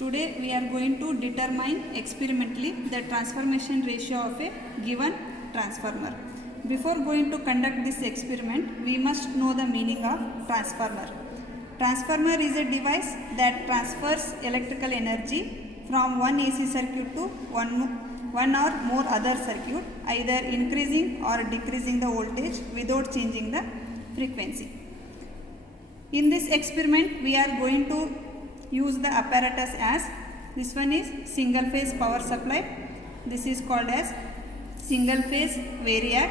Today we are going to determine experimentally the transformation ratio of a given transformer. Before going to conduct this experiment, we must know the meaning of transformer. Transformer is a device that transfers electrical energy from one AC circuit to one or more other circuit, either increasing or decreasing the voltage without changing the frequency. In this experiment, we are going to use the apparatus as this one is single phase power supply. This is called as single phase variac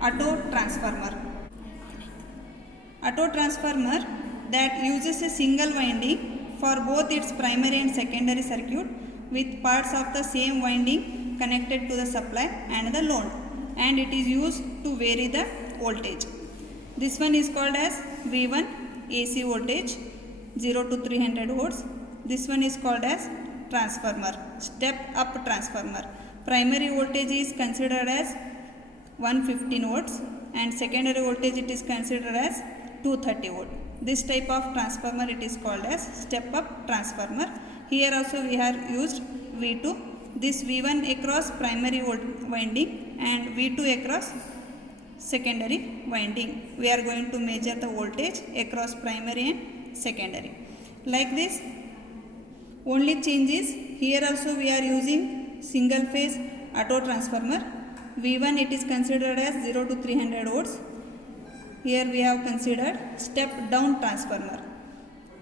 auto transformer. Auto transformer that uses a single winding for both its primary and secondary circuit with parts of the same winding connected to the supply and the load, and it is used to vary the voltage. This one is called as V1 AC voltage 0 to 300 volts. This one is called as transformer, step up transformer. Primary voltage is considered as 115 volts and secondary voltage it is considered as 230 volt. This type of transformer it is called as step up transformer. Here also we have used V2. This V1 across primary winding and V2 across secondary winding. We are going to measure the voltage across primary and secondary. Like this, only change is here also we are using single phase auto transformer. V1 it is considered as 0 to 300 volts. Here we have considered step down transformer.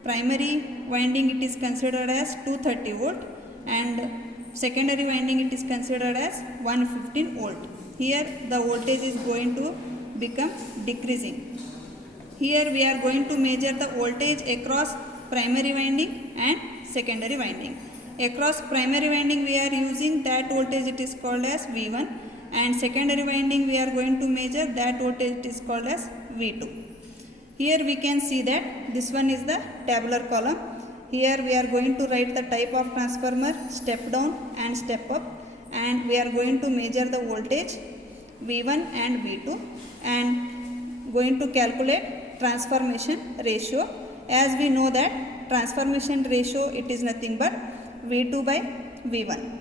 Primary winding it is considered as 230 volt and secondary winding it is considered as 115 volt. Here the voltage is going to become decreasing. Here we are going to measure the voltage across primary winding and secondary winding. Across primary winding we are using that voltage it is called as V1, and secondary winding we are going to measure that voltage it is called as V2. Here we can see that this one is the tabular column. Here we are going to write the type of transformer, step down and step up, and we are going to measure the voltage V1 and V2 and going to calculate transformation ratio. As we know that transformation ratio it is nothing but V2 by V1.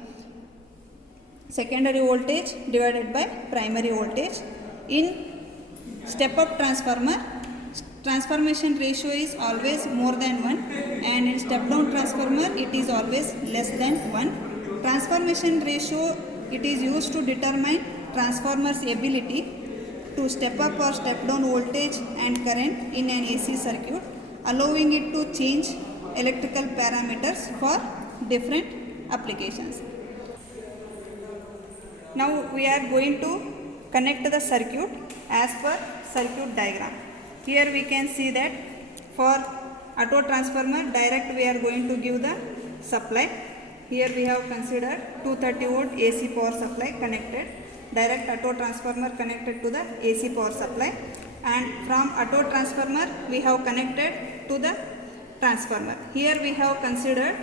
Secondary voltage divided by primary voltage. In step up transformer, transformation ratio is always more than 1, and in step down transformer it is always less than 1. Transformation ratio it is used to determine transformer's ability to step up or step down voltage and current in an AC circuit, allowing it to change electrical parameters for different applications. Now we are going to connect the circuit as per circuit diagram. Here we can see that for auto transformer direct we are going to give the supply. Here we have considered 230 volt AC power supply connected, direct auto transformer connected to the AC power supply, and from auto transformer we have connected to the transformer. Here we have considered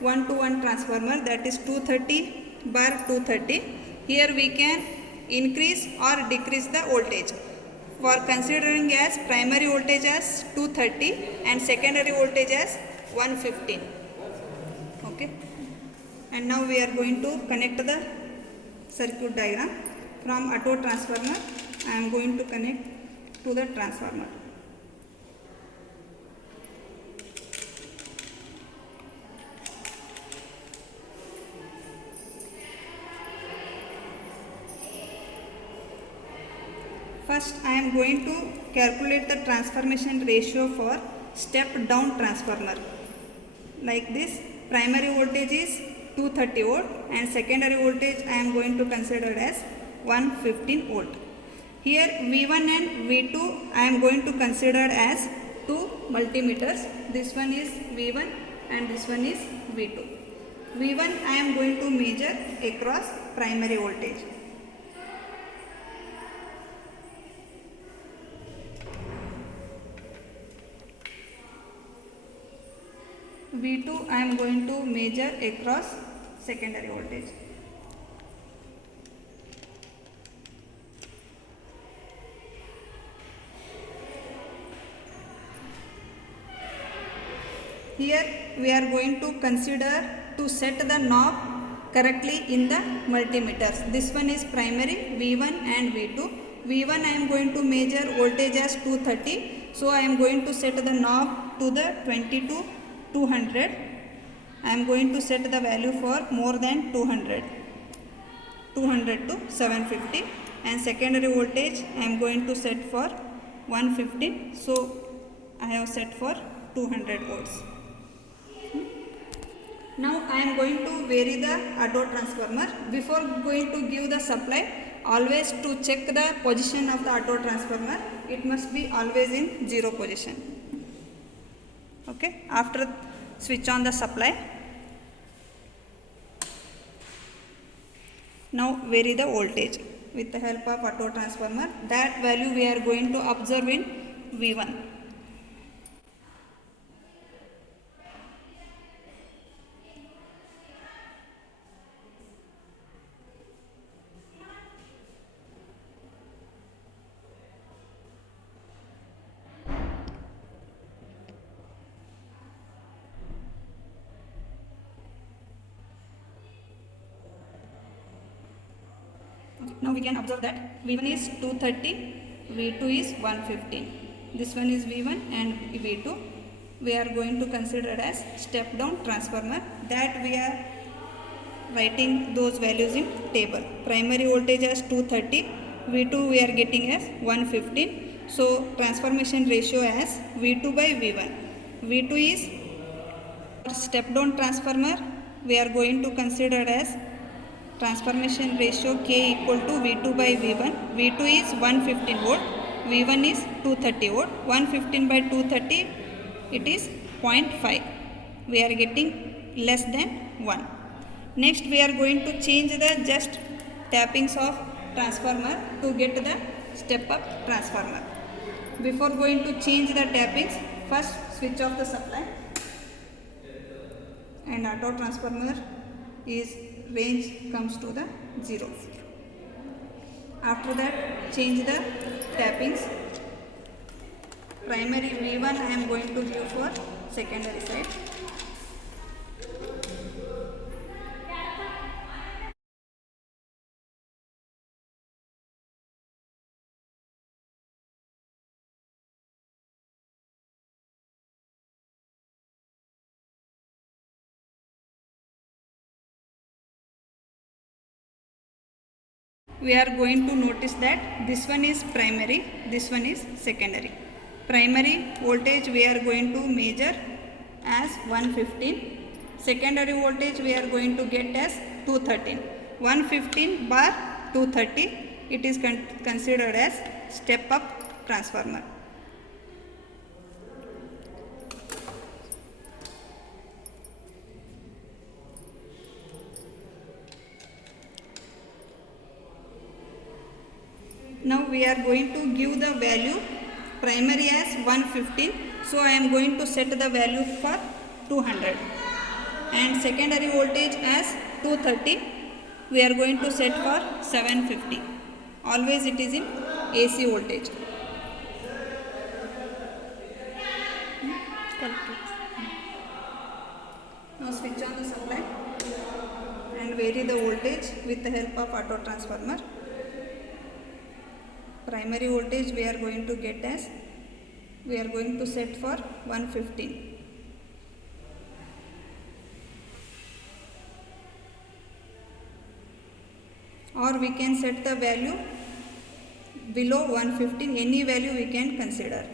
1-to-1 transformer, that is 230 bar 230. Here we can increase or decrease the voltage. For considering as primary voltage as 230 and secondary voltage as 115. Okay. And now we are going to connect the circuit diagram. From auto transformer I am going to connect to the transformer. First I am going to calculate the transformation ratio for step down transformer. Like this, primary voltage is 230 volt and secondary voltage I am going to consider as 115 volt. Here V1 and V2 I am going to consider as two multimeters. This one is V1 and this one is V2. V1 I am going to measure across primary voltage. V2 I am going to measure across secondary voltage. Here we are going to consider to set the knob correctly in the multimeters. This one is primary V1 and V2. V1 I am going to measure voltage as 230. So I am going to set the knob to the 20 to 200. I am going to set the value for more than 200 to 750, and secondary voltage I am going to set for 115. So I have set for 200 volts. Now I am going to vary the auto transformer. Before going to give the supply, always to check the position of the auto transformer, it must be always in 0 position. Okay, after switch on the supply. Now vary the voltage with the help of auto transformer. That value we are going to observe in V1. Now we can observe that V1 is 230, V2 is 115. This one is V1 and V2. We are going to consider as step down transformer, that we are writing those values in table. Primary voltage as 230, V2 we are getting as 115. So transformation ratio as V2 by V1. V2 is step down transformer, we are going to consider as transformation ratio K equal to V2 by V1. V2 is 115 volt, V1 is 230 volt. 115 by 230, it is 0.5. We are getting less than 1. Next we are going to change the just tappings of transformer to get the step up transformer. Before going to change the tappings, first switch off the supply, and auto transformer is range comes to the 0. After that, change the tappings. Primary V1 I am going to give for secondary side. We are going to notice that this one is primary, this one is secondary. Primary voltage we are going to measure as 115. Secondary voltage we are going to get as 213. 115 bar 230, it is considered as step up transformer. Now we are going to give the value primary as 115. So I am going to set the value for 200, and secondary voltage as 230. We are going to set for 750. Always it is in AC voltage. Now switch on the supply and vary the voltage with the help of auto transformer. Primary voltage we are going to get as, we are going to set for 115. Or we can set the value below 115, any value we can consider.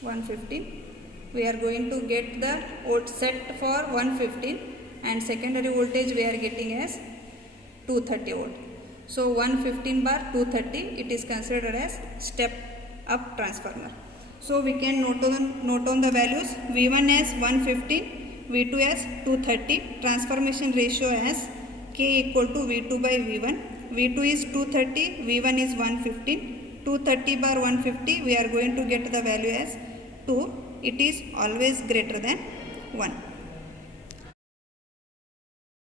115, we are going to get the set for 115, and secondary voltage we are getting as 230 volt. So 115 bar 230, it is considered as step up transformer. So we can note on the values. V1 as 115, V2 as 230. Transformation ratio as K equal to V2 by V1. V2 is 230, V1 is 115. 230 bar 150, we are going to get the value as 2. It is always greater than 1.